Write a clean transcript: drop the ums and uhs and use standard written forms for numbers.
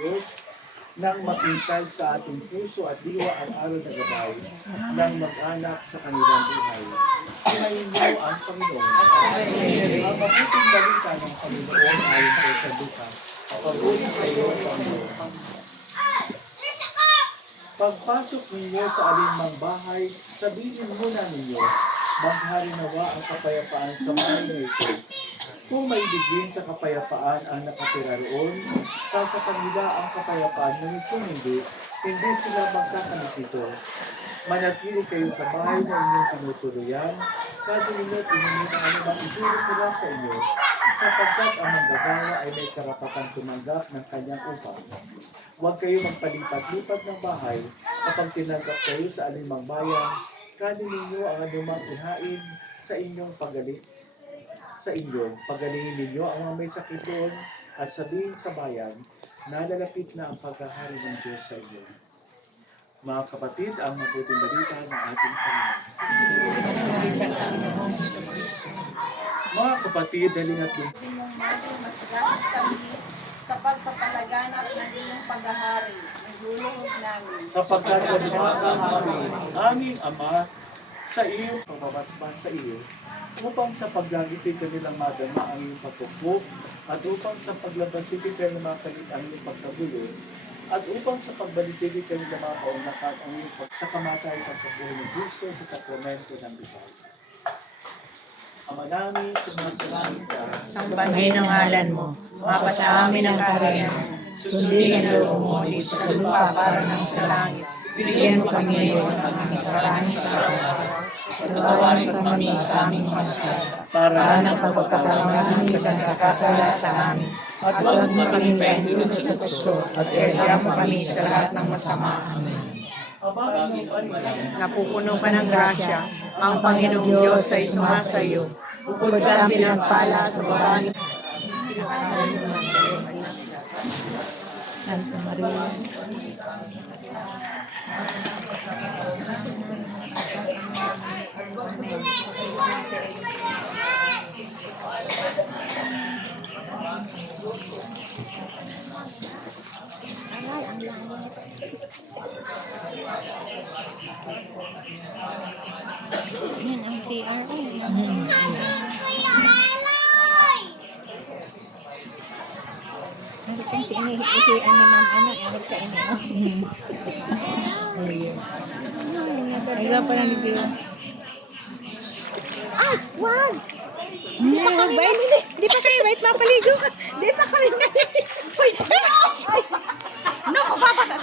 Diyos nang makitag sa ating puso at diwa ang araw na gabay ng mag-anak sa kanilang buhay. Sinayin niyo ang Panginoon. Ang mabuting balita ng Panginoon ayon kay San Lucas. Papuri sa iyo, Panginoon. Pagpasok ninyo sa alinmang bahay, sabihin muna ninyo, maghari nawa ang kapayapaan sa bahay na ito. Kung may bigyan sa kapayapaan ang nakatira roon, sasakan nila ang kapayapaan, ngunit kung hindi sila magkakalit ito. Manatili kayo sa bahay na inyong tinutuluyan, kada ninyo't inumin ang anumang ituro mula sa inyo, sapagkat ang manggagawa ay may karapatang tumanggap ng kanyang upang. Huwag kayo magpalipat-lipat ng bahay kapag tinanggap kayo sa alinmang bayan, kada ninyo ang anumang ihain sa inyong pagalingin ninyo ang mga may sakit doon at sabihin sa bayan, nalalapit na ang paghahari ng Diyos sa inyo. Mga kapatid, ang mabuting balita ng ating Panginoon. Mga kapatid, halina't Masalamat kami sa pagpapalaganap ng iyong paghahari. Nagluluhod namin. sapagkat sa kami, aming Ama, sa iyo, pamabasbas sa iyo, upang sa paglagipid kanilang madama ang iyong pagpupok, at upang sa paglabasipid kanilang makalit ang iyong pagkabulo, at upang sa pagbalitibig kanilang mga kaunakat ang iyong sa kamatay at pagkabulo ng Kristo sa sakramento ng bigay. Ama namin, sumasalangit ka, Sambahin ang ngalan mo, mapasa amin ang karyan, sundin ang loob mo dito sa lupa para ng sa langit. Bigyan mo kami ngayon ng aming karahanin sa araw. Patawarin kami sa aming masya, para ng pagpagkatawang namin sa nagkakasala sa amin. At huwag mo kami paihulog sa tukso, at iagyan mo kami sa lahat ng masama. Amen. Ama mo Napupuno ka ng grasya, ang Panginoong Diyos ay sumasayo. Bukod ka ang pinagpala sa babae. Santa Maria. Yan ang CR. Ano kang si ini ni ma'am ano ang ka ini. Ay ga pala ni Dio. Ay, wag. Bye, di pa kayo wait mapaligo. Di pa kami. No, papasa.